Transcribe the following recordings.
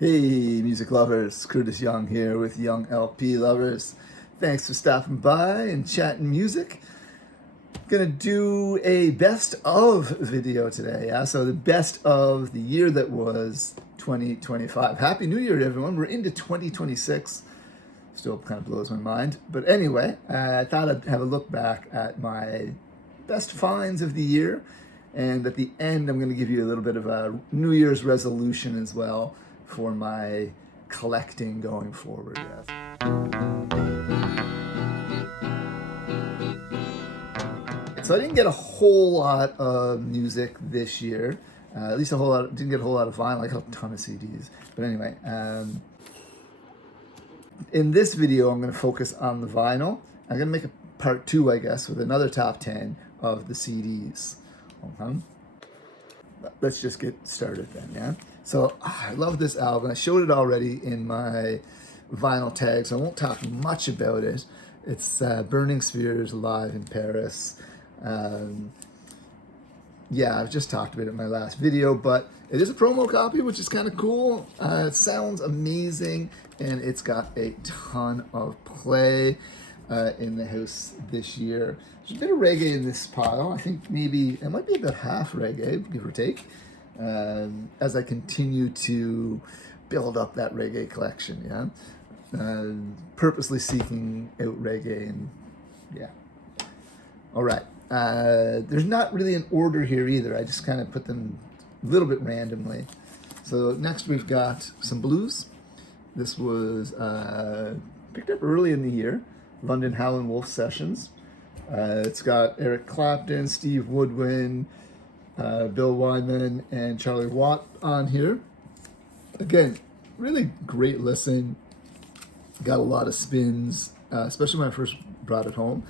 Hey, music lovers, Curtis Young here with Young LP Lovers. Thanks for stopping by and chatting music. Gonna do a best of video today, yeah? So the best of the year that was 2025. Happy New Year, everyone. We're into 2026. Still kind of blows my mind. But anyway, I thought I'd have a look back at my best finds of the year. And at the end, I'm going to give you a little bit of a New Year's resolution as well for my collecting going forward. Yes. So I didn't get a whole lot of music this year. At least didn't get a whole lot of vinyl. I got a ton of CDs. But anyway, in this video, I'm going to focus on the vinyl. I'm going to make a part 2, I guess, with another top 10 of the CDs. Okay. Let's just get started then, yeah? So I love this album. I showed it already in my vinyl tag, so I won't talk much about it. It's Burning Spears live in Paris. Yeah, I've just talked about it in my last video, but it is a promo copy, which is kind of cool. It sounds amazing, and it's got a ton of play in the house this year. There's a bit of reggae in this pile. I think maybe it might be about half reggae, give or take, as I continue to build up that reggae collection, yeah? Purposely seeking out reggae, and yeah. All right. There's not really an order here either. I just kind of put them a little bit randomly. So next we've got some blues. This was picked up early in the year, London Howlin Wolf Sessions. It's got Eric Clapton, Steve Woodwin, Bill Wyman, and Charlie Watt on here. Again, really great listen. Got a lot of spins, especially when I first brought it home.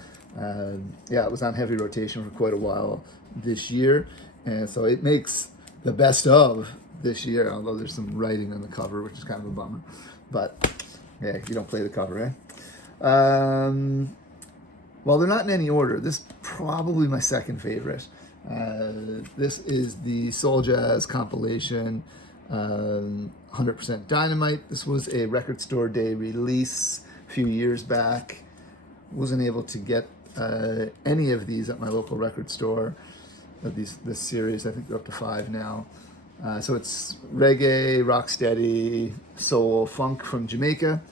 Yeah, it was on heavy rotation for quite a while this year, and so it makes the best of this year, although there's some writing on the cover, which is kind of a bummer. But yeah, you don't play the cover, eh? Well, they're not in any order. This is probably my second favorite. This is the Soul Jazz compilation, 100% Dynamite. This was a Record Store Day release a few years back. Wasn't able to get any of these at my local record store. This series, I think they're up to 5 now. So it's reggae, rocksteady, soul, funk from Jamaica.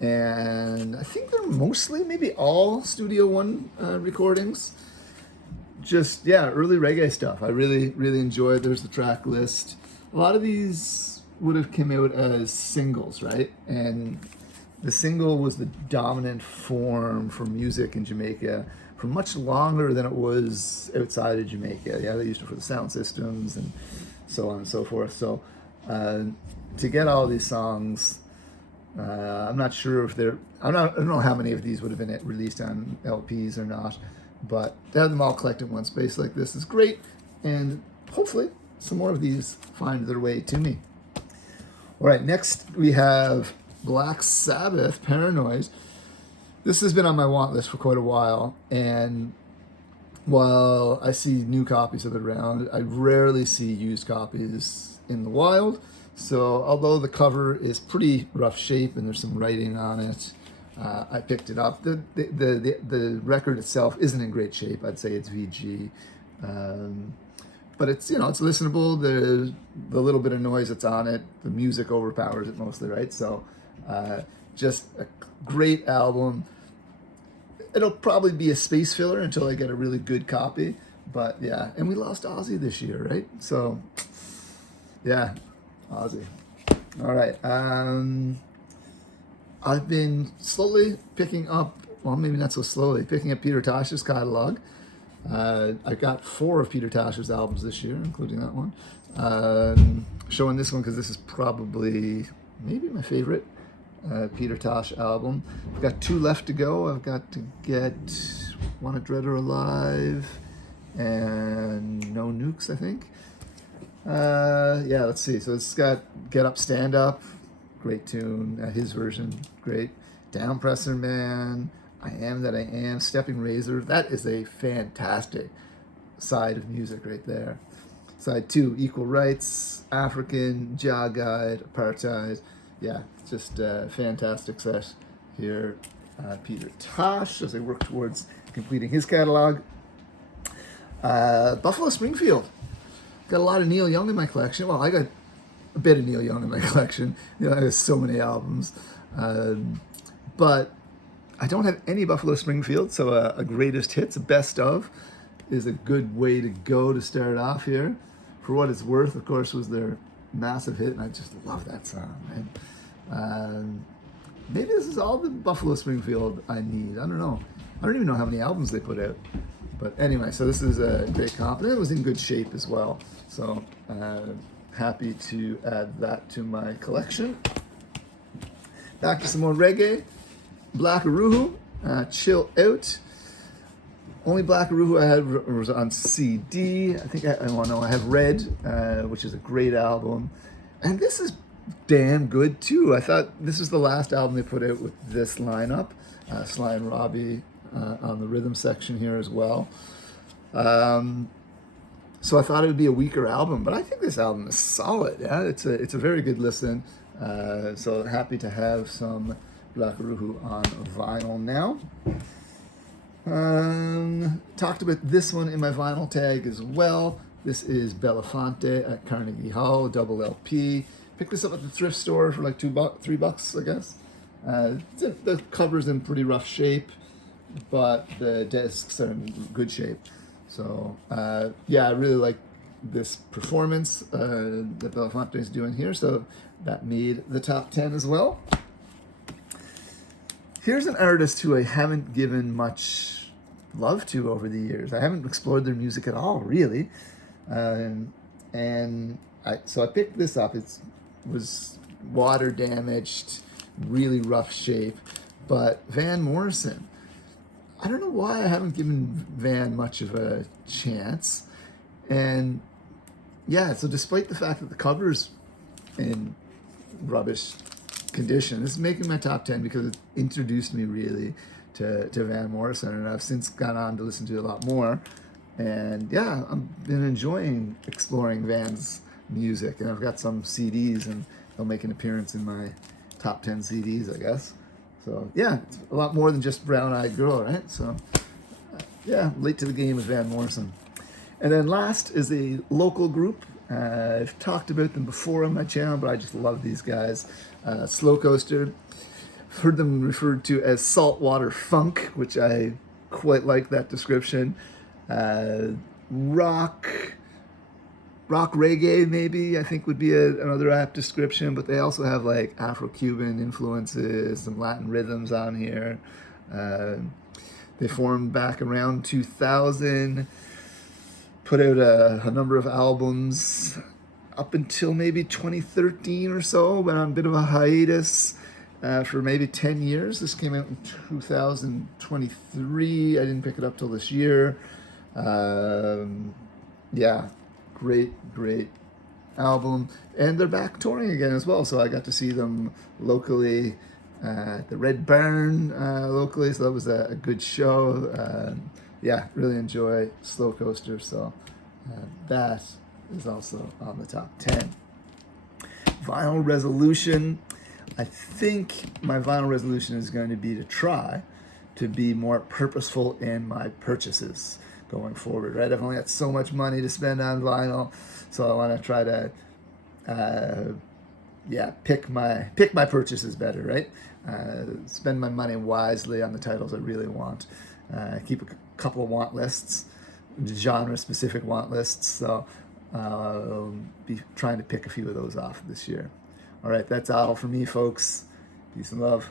And I think they're mostly, maybe all Studio One recordings. Just, yeah, early reggae stuff. I really, really enjoyed. There's the track list. A lot of these would have come out as singles, right? And the single was the dominant form for music in Jamaica for much longer than it was outside of Jamaica. Yeah, they used it for the sound systems and so on and so forth. So to get all these songs, I'm not sure if I don't know how many of these would have been released on LPs or not, but to have them all collected in one space like this is great, and hopefully some more of these find their way to me. All right, next we have Black Sabbath, Paranoid. This has been on my want list for quite a while, and while I see new copies of it around, I rarely see used copies in the wild. So although the cover is pretty rough shape and there's some writing on it, I picked it up. The record itself isn't in great shape. I'd say it's VG. But it's, it's listenable. The little bit of noise that's on it, the music overpowers it mostly, right? So just a great album. It'll probably be a space filler until I get a really good copy. But yeah, and we lost Ozzy this year, right? So yeah, Ozzy. All right. I've been slowly picking up, well, maybe not so slowly, picking up Peter Tosh's catalog. I got 4 of Peter Tosh's albums this year, including that one. Showing this one because this is probably maybe my favorite Peter Tosh album. I've got 2 left to go. I've got to get Wanna Dread or Alive and No Nukes, I think. Yeah, let's see. So it's got Get Up, Stand Up, great tune. His version, great. Down Presser Man, I Am That I Am, Stepping Razor. That is a fantastic side of music right there. Side 2, Equal Rights, African, Jah Guide, Apartheid. Yeah, just a fantastic set here. Peter Tosh, as I work towards completing his catalog. Buffalo Springfeild. Got a lot of Neil Young in my collection. Well, I got a bit of Neil Young in my collection. You know, I have so many albums. But I don't have any Buffalo Springfeild, so a greatest hits, a best of, is a good way to go to start off here. For What It's Worth, of course, was their massive hit, and I just love that song, man. Maybe this is all the Buffalo Springfeild I need. I don't know. I don't even know how many albums they put out. But anyway, so this is a great comp, and it was in good shape as well. So happy to add that to my collection. Back to some more reggae. Black Uhuru, Chill Out. Only Black Uhuru I had was on CD. I think I have Red, which is a great album. And this is damn good too. I thought this was the last album they put out with this lineup. Sly and Robbie on the rhythm section here as well. So I thought it would be a weaker album, but I think this album is solid. Yeah, it's a very good listen. So happy to have some Black Uhuru on vinyl now. Talked about this one in my vinyl tag as well. This is Belafonte at Carnegie Hall, double LP. Picked this up at the thrift store for like $3, I guess. The cover's in pretty rough shape, but the discs are in good shape. So yeah, I really like this performance that Belafonte is doing here. So that made the top 10 as well. Here's an artist who I haven't given much love to over the years. I haven't explored their music at all, really. So I picked this up. It was water damaged, really rough shape. But Van Morrison, I don't know why I haven't given Van much of a chance. And yeah, so despite the fact that the cover's in rubbish condition, this is making my top 10 because it introduced me really to Van Morrison, and I've since gone on to listen to a lot more. And yeah, I've been enjoying exploring Van's music, and I've got some CDs, and they'll make an appearance in my top 10 CDs, I guess. So yeah, it's a lot more than just Brown Eyed Girl, right? So yeah, late to the game with Van Morrison. And then last is a local group. I've talked about them before on my channel, but I just love these guys. Slowcoaster. I've heard them referred to as saltwater funk, which I quite like that description. Rock reggae, maybe, I think would be another apt description, but they also have like Afro-Cuban influences, some Latin rhythms on here. They formed back around 2000, put out a number of albums up until maybe 2013 or so, went on a bit of a hiatus for maybe 10 years. This came out in 2023. I didn't pick it up till this year. Yeah, great album. And they're back touring again as well, so I got to see them locally at the Red Barn locally, so that was a good show. Yeah, really enjoy Slowcoaster, so that is also on the top 10. Vinyl resolution. I think my vinyl resolution is going to be to try to be more purposeful in my purchases going forward, right? I've only got so much money to spend on vinyl, so I want to try to pick my purchases better, right? Spend my money wisely on the titles I really want. Keep a couple of want lists, genre-specific want lists, so I'll be trying to pick a few of those off this year. All right, that's all for me, folks. Peace and love.